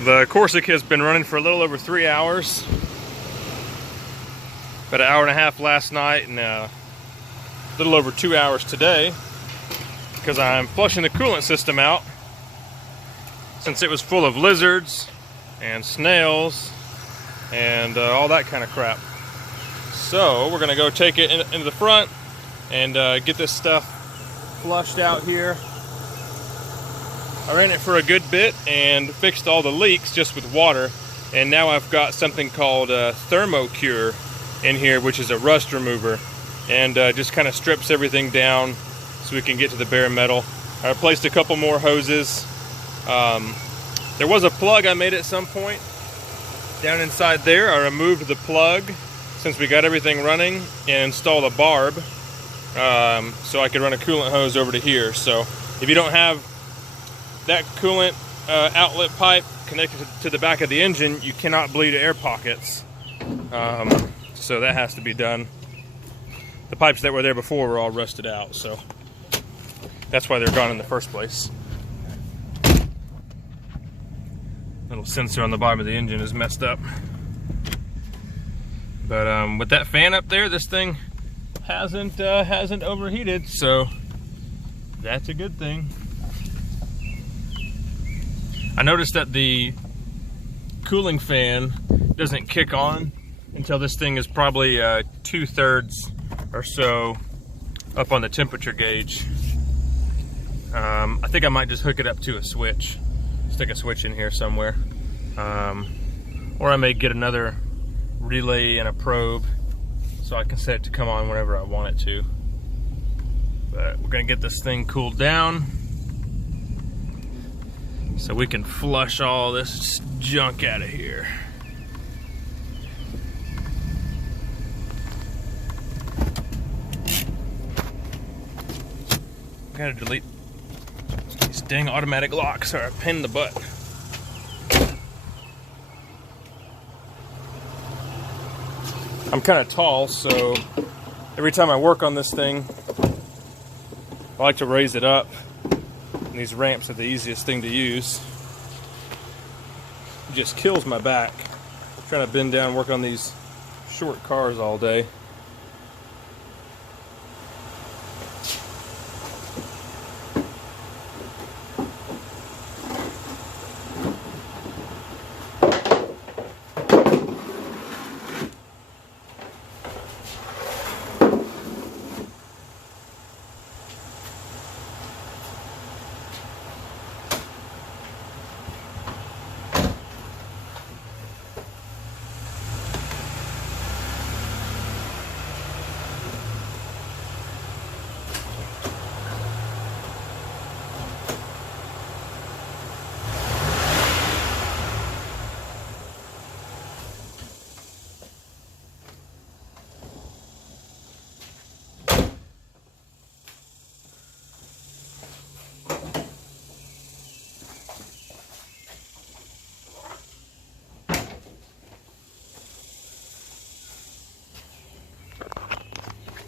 The Corsica has been running for a little over 3 hours. About an hour and a half last night and a little over 2 hours today, because I'm flushing the coolant system out since it was full of lizards and snails and all that kind of crap. So we're gonna go take it into the front and get this stuff flushed out here. I ran it for a good bit and fixed all the leaks just with water, and now I've got something called Thermo-Cure in here, which is a rust remover, and just kind of strips everything down so we can get to the bare metal. I replaced a couple more hoses. There was a plug I made at some point down inside there. I removed the plug since we got everything running and installed a barb so I could run a coolant hose over to here. So if you don't have that coolant outlet pipe connected to the back of the engine, you cannot bleed air pockets. So that has to be done. The pipes that were there before were all rusted out, so that's why they're gone in the first place. Little sensor on the bottom of the engine is messed up. But with that fan up there, this thing hasn't overheated, so that's a good thing. I noticed that the cooling fan doesn't kick on until this thing is probably 2/3 or so up on the temperature gauge. I think I might just hook it up to a switch. Stick a switch in here somewhere. Or I may get another relay and a probe so I can set it to come on whenever I want it to. But we're gonna get this thing cooled down so we can flush all this junk out of here. Gotta delete these dang automatic locks or I pinned the butt. I'm kind of tall, so every time I work on this thing, I like to raise it up. And these ramps are the easiest thing to use. It just kills my back trying to bend down and work on these short cars all day.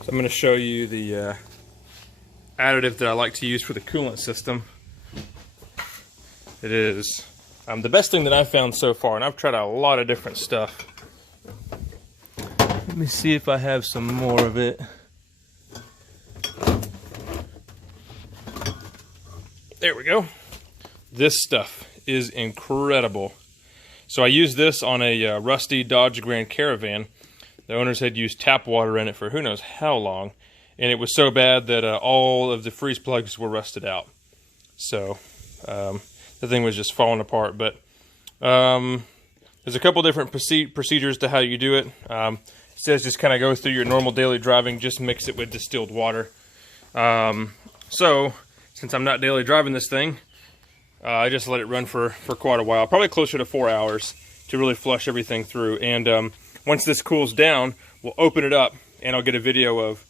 So I'm going to show you the additive that I like to use for the coolant system. It is the best thing that I've found so far, and I've tried a lot of different stuff. Let me see if I have some more of it. There we go. This stuff is incredible. So I used this on a rusty Dodge Grand Caravan. The owners had used tap water in it for who knows how long, and it was so bad that all of the freeze plugs were rusted out. So the thing was just falling apart. But there's a couple different procedures to how you do it. It says just kind of go through your normal daily driving, just mix it with distilled water. So since I'm not daily driving this thing, I just let it run for quite a while, probably closer to 4 hours, to really flush everything through. And once this cools down, we'll open it up and I'll get a video of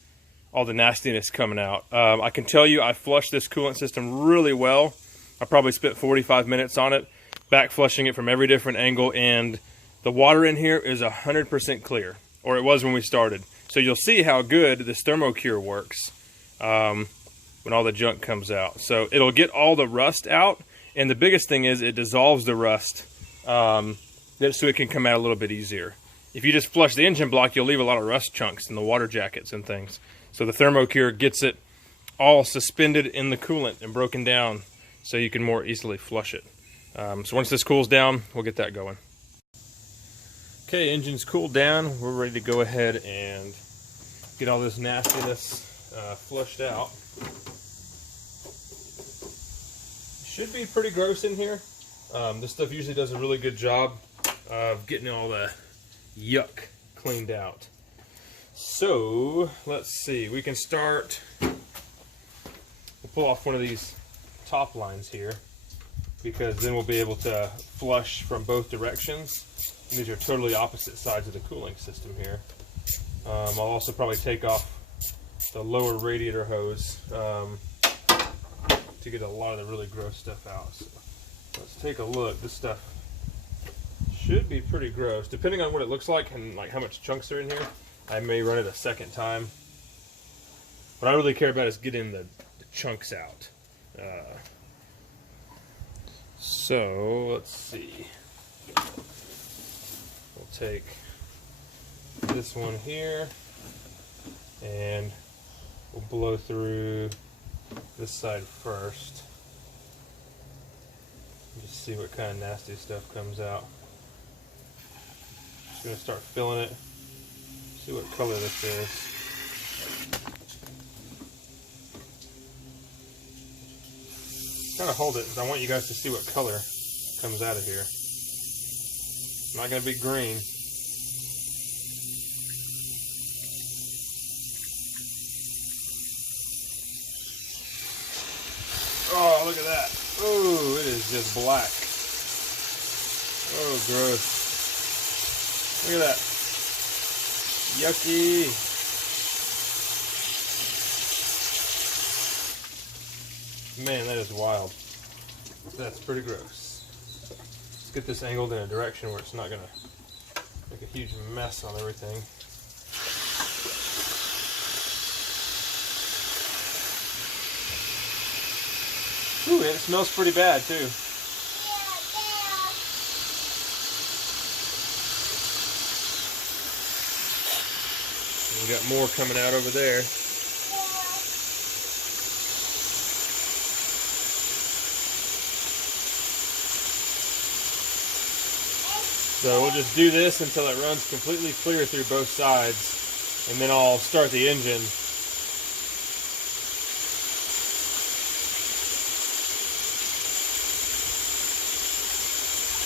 all the nastiness coming out. I can tell you I flushed this coolant system really well. I probably spent 45 minutes on it, back flushing it from every different angle, and the water in here is 100% clear, or it was when we started. So you'll see how good this Thermo-Cure works when all the junk comes out. So it'll get all the rust out, and the biggest thing is it dissolves the rust so it can come out a little bit easier. If you just flush the engine block, you'll leave a lot of rust chunks in the water jackets and things. So the thermocure gets it all suspended in the coolant and broken down so you can more easily flush it. So once this cools down, we'll get that going. Okay, engine's cooled down. We're ready to go ahead and get all this nastiness flushed out. Should be pretty gross in here. This stuff usually does a really good job of getting all the yuck cleaned out. So let's see, we can start. We'll pull off one of these top lines here, because then we'll be able to flush from both directions. And these are totally opposite sides of the cooling system here. I'll also probably take off the lower radiator hose to get a lot of the really gross stuff out. So let's take a look. This stuff should be pretty gross. Depending on what it looks like and like how much chunks are in here, I may run it a second time. What I really care about is getting the chunks out. So let's see. We'll take this one here and we'll blow through this side first. Just see what kind of nasty stuff comes out. Just gonna start filling it. See what color this is. Kind of hold it because I want you guys to see what color comes out of here. It's not gonna be green. Oh, look at that. Oh, it is just black. Oh, gross. Look at that. Yucky. Man, that is wild. That's pretty gross. Let's get this angled in a direction where it's not going to make a huge mess on everything. Ooh, and it smells pretty bad too. We got more coming out over there. So we'll just do this until it runs completely clear through both sides, and then I'll start the engine.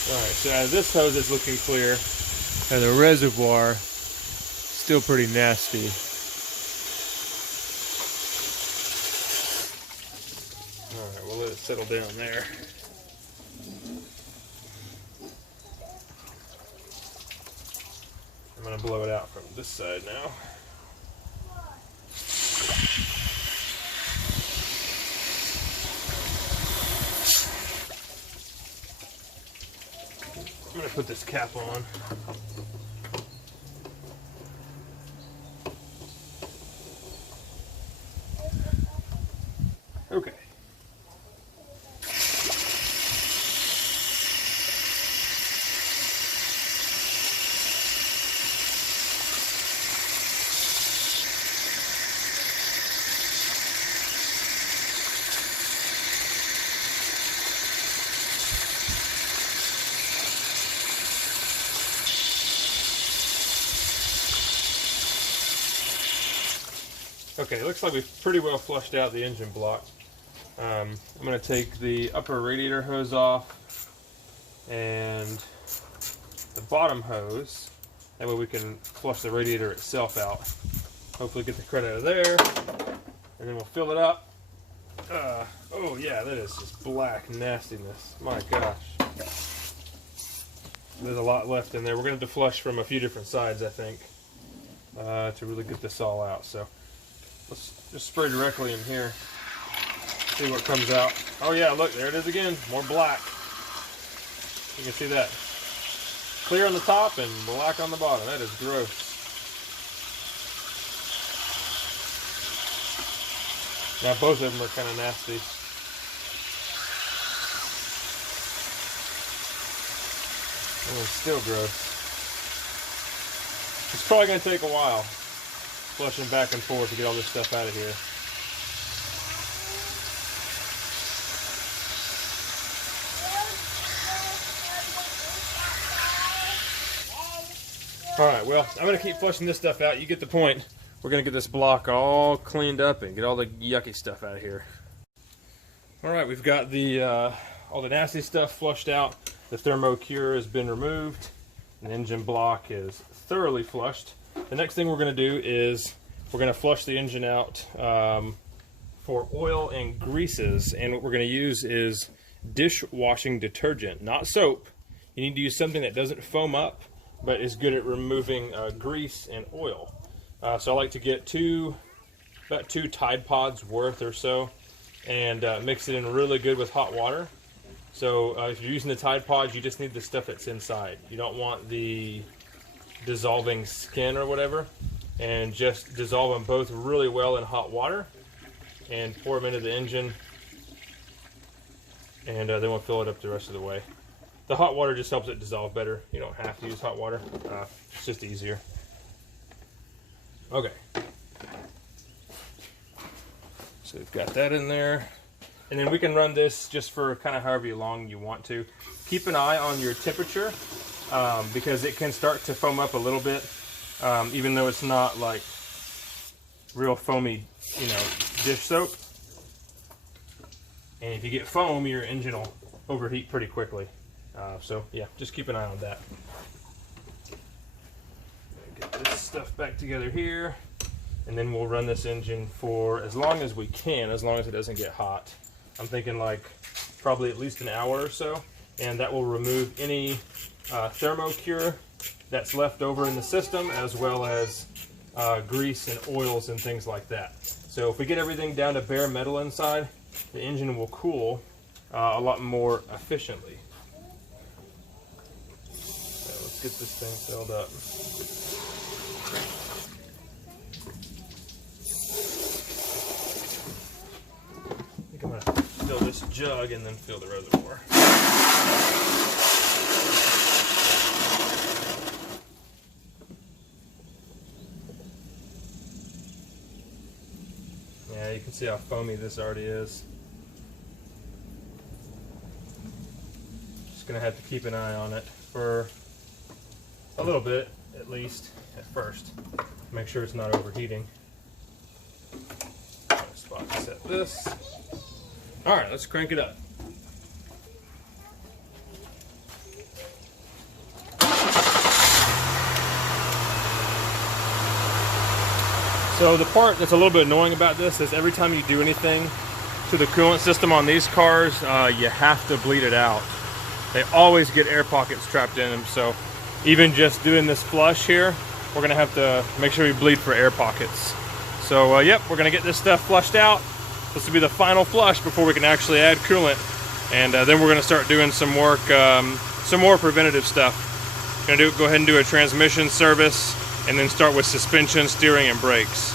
Alright, so as this hose is looking clear, and the reservoir still pretty nasty. Alright, we'll let it settle down there. I'm going to blow it out from this side now. I'm going to put this cap on. Okay. Okay, looks like we've pretty well flushed out the engine block. I'm going to take the upper radiator hose off and the bottom hose. That way we can flush the radiator itself out. Hopefully get the crud out of there. And then we'll fill it up. Oh yeah, that is just black nastiness. My gosh. There's a lot left in there. We're going to have to flush from a few different sides, I think, to really get this all out. So let's just spray directly in here. See what comes out. Oh yeah, look, there it is again. More black. You can see that. Clear on the top and black on the bottom. That is gross. Now both of them are kind of nasty. And it's still gross. It's probably going to take a while flushing back and forth to get all this stuff out of here. Alright, well, I'm going to keep flushing this stuff out. You get the point. We're going to get this block all cleaned up and get all the yucky stuff out of here. Alright, we've got the all the nasty stuff flushed out. The thermo-cure has been removed. The engine block is thoroughly flushed. The next thing we're going to do is we're going to flush the engine out for oil and greases. And what we're going to use is dishwashing detergent, not soap. You need to use something that doesn't foam up, but is good at removing grease and oil. So I like to get about two Tide Pods worth or so, and mix it in really good with hot water. So if you're using the Tide Pods, you just need the stuff that's inside. You don't want the dissolving skin or whatever. And just dissolve them both really well in hot water and pour them into the engine, and then we'll fill it up the rest of the way. The hot water just helps it dissolve better. You don't have to use hot water. It's just easier. Okay. So we've got that in there. And then we can run this just for kind of however long you want to. Keep an eye on your temperature because it can start to foam up a little bit, even though it's not like real foamy, you know, dish soap. And if you get foam, your engine will overheat pretty quickly. So yeah, just keep an eye on that. Get this stuff back together here, and then we'll run this engine for as long as we can, as long as it doesn't get hot. I'm thinking like probably at least an hour or so, and that will remove any thermo-cure that's left over in the system, as well as grease and oils and things like that. So if we get everything down to bare metal inside, the engine will cool a lot more efficiently. So let's get this thing filled up. I think I'm going to fill this jug and then fill the reservoir. Yeah, you can see how foamy this already is. Just going to have to keep an eye on it for a little bit, at least, at first. Make sure it's not overheating. Spot to set this. Alright, let's crank it up. So the part that's a little bit annoying about this is every time you do anything to the coolant system on these cars, you have to bleed it out. They always get air pockets trapped in them, so even just doing this flush here, we're going to have to make sure we bleed for air pockets. So yep, we're going to get this stuff flushed out. This will be the final flush before we can actually add coolant, and then we're going to start doing some work, some more preventative stuff. Going to go ahead and do a transmission service, and then start with suspension, steering, and brakes.